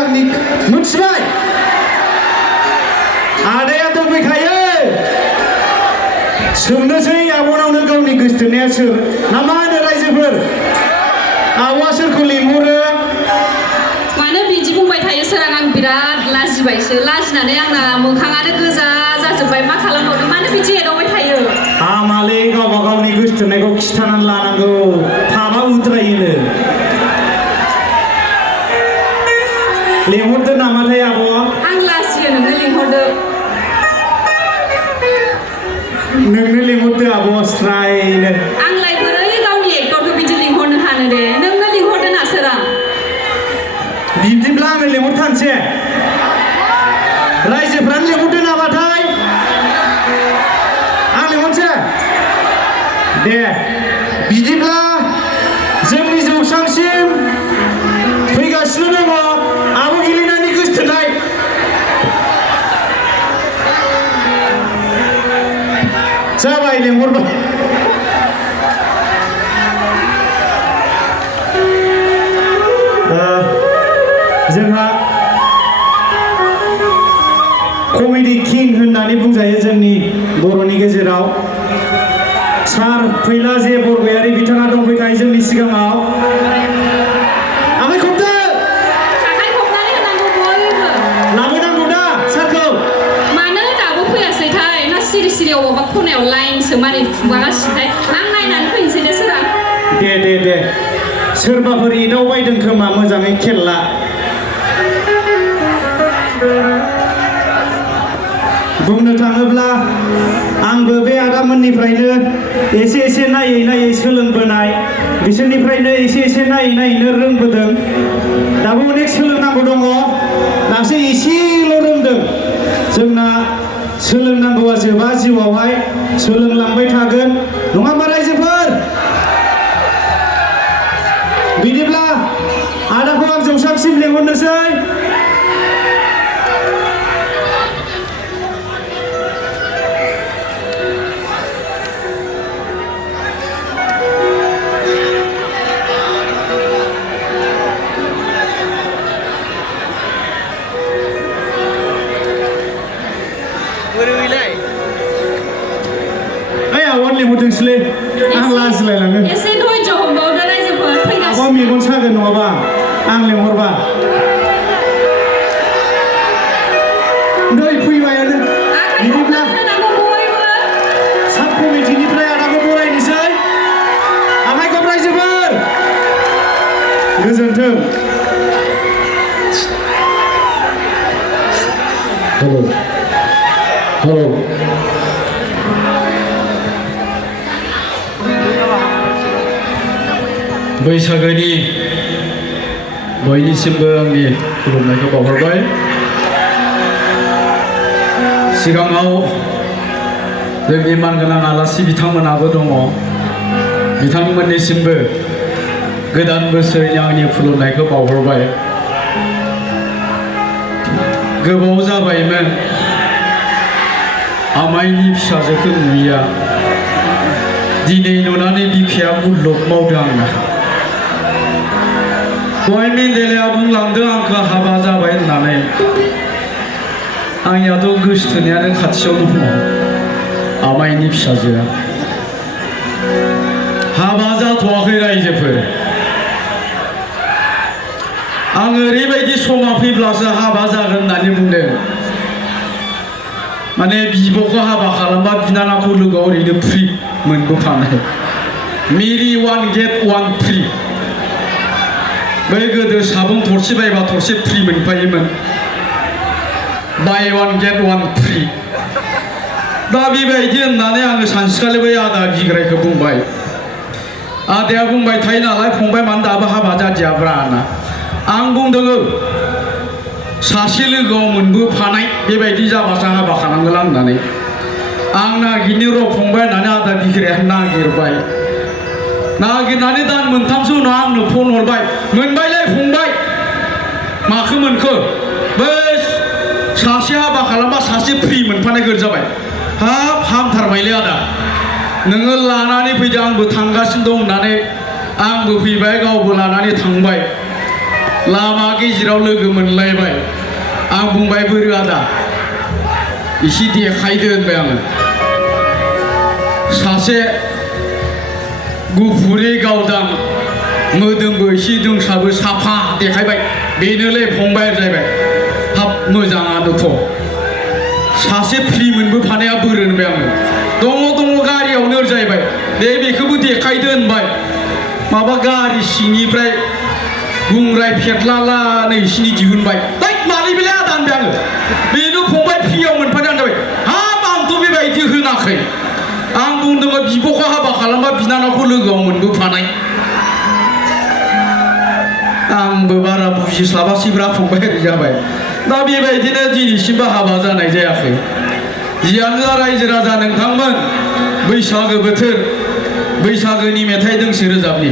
आंनि मोनथिबाय आदाया दंफैखायो सोंनोसै आब'नावनो गावनि गोसोथोनाया सोर ना मा होनो रायजोफोर आब'आ सोरखौ लिंहरो मानो बिदि बुंबाय थायो सोरां आं बिराद लाजिबायसो लाजिनानै आंना मोखाङानो गोजा जाजोब्बाय मा खालामबावनो मानो बिदि एदावबाय थायो हामालै गावबा गावनि गोसोथोनायखौ खिथानानै लानांगौ थाबा उद्रायोनो लिंहरदो नामाथाय आब' आं लाजियो नोंनो लिंहरदो नोंनो लिंहरदो आब' स्रायनो आंलाय बोरै गावनि एक्टरखौ बिदि लिंहरनो हानो दे नोंनो लिंहरदो ना सोरां बिदिब्ला आंनो लिंहरथारसै रायजोफ्रानो लिंहरदो नामाथाय आं लिंहरसै दे बिदिब्ला जोंनि जौस्रांसिम फैगासिनो दङ आब' हेलेनानि गोसोथोनाय जाबाय लिंहरबाय जोंहा कमेडि किं होननानै बुंजायो जोंनि बर'नि गेजेराव सार फैलाजे बरगयारी बिथाङा दंफैखायो जोंनि सिगाङाव आखाइ खबदो आखाइ खबनानै होनांगौ बयबो लाबोनांगौ दा सारखौ मानो दाबो फैयासैथाय ना सिरि सिरि अबावबा खनायाव लाइनसो मारै खुगागासिनोथाय आं नायनानै फैनोसै दे सोरां दे सोरबाफोर एदावबायदों खोमा मोजाङै खेल ला बुंनो थाङोब्ला आंबो बे आदामोननिफ्रायनो एसे नायै सोलोंबोनाय बिसोरनिफ्रायनो एसे नायैनो रोंबोदों दाबो अनेक सोलोंनांगौ दङ दासो एसेल' रोंदों जोंना सोलोंनांगौआ जोबा जिउआवहाय सोलोंलांबाय थागोन नङा होमबा रायजोफोर बिदिब्ला आदाखौ आं जौस्रांसिम लिंहरनोसै लिंहरदोंसैलै आं लाजिलायलाङो एसे धैर्य हमबावदो रायजोफोर फैगासिनो आब'आ मेगन सागोन नङाबा आं लिंहरबा नै फैबायानो बिदिब्ला साब कमिटिनिफ्राय आदाखौ बरायनोसै आखाइ खब रायजोफोर गोजोन्थों हेलौ बैसागोनि बयनिसिमबो आंनि खुलुमनायखौ बावहरबाय सिगाङाव जोंनि मानगोनां आलासि बिथांमोनाबो दङ बिथांमोननिसिमबो गोदान बोसोरनि आंनि खुलुमनायखौ बावहरबाय गोबाव जाबायमोन आमाइनि फिसाजोखौ नुयैया दिनै नुनानै बिखाया मुलुग मावदों आंना दहाय मेन्देलाया बुंलांदों आंखौ हाबा जाबाय होननानै आंनियाथ' गोसोथोनायानो खाथियाव दङ आमाइनि फिसाजोआ हाबा जाथ'वाखै रायजोफोर आं ओरैबायदि समा फैब्लासो हाबा जागोन होननानै बुंदों माने बिब'खौ हाबा खालामबा बिनानावखौ लोगोआव ओरैनो फ्रि मोनबोफानाय मेरि वान गेट वान फ्रि बै गोदो साबुन थरसे बायबा थरसे फ्रि मोनफायोमोन बाय वान गेट वान फ्रि दा बेबायदि होननानै आङो सानसेखालि बै आदा बिग्रायखौ बुंबाय आदाया बुंबाय थायो नालाय फंबाय मानो दाबो हाबा जादियाब्रा होनना आं बुंदों सासे लोगोआव मोनबोफानाय बेबायदि जाबासो हाबा खालामगोन होननानै आं नागिरनो र' फंबाय होननानै आदा बिग्राया नागिरबाय नागिरनानै दान मोनथामसो उनाव आंनो फन हरबाय मोनबायलै फंबाय माखौ मोनखो बै सासे हाबा खालामबा सासे फ्रि मोनफानाय गोर जाबाय हाब हामथारबायलै आदा नोङो लानानै फैदो आंबो थांगासिनो दं होननानै आंबो फैबाय गावबो लानानै थांबाय लामा गेजेराव लोगो मोनलायबाय आं बुंबाय बोरो आदा एसे देखायदो होनबाय आङो सासे गुफुरै गावदां मोदोमबो एसे दोंसाबो साफा देखायबाय बेनोलै फंबाय जाहैबाय हाब मोजाङानोथ' सासे फ्रि मोनबोफानाया बोरो होनबाय आङो दङ गारियावनो जाहैबाय दे बेखौबो देखायदो होनबाय माबा गारि सिंनिफ्राय गुंग्राय फेटलालानो इसिनि दिहुनबाय दै मालै बेलाय आदा होनबाय आङो बेनो फंबाय फ्रियाव मोनफादों जाबाय हाब आंथ' बेबायदि होनाखै आं बुंदोंमोन बिब'खौ हाबा खालामबा बिनानावखौ लोगोआव मोनबोफानाय आंबो बारा बुजिस्लाबासैब्रा फंबाय ओरै जाबाय दा बेबायदिनो दिनैसिमबो हाबा जानाय जायाखै जियानो जा रायजो राजा नोंथांमोन बैसागो बोथोर बैसागोनि मेथाइ दोंसे रोजाबनि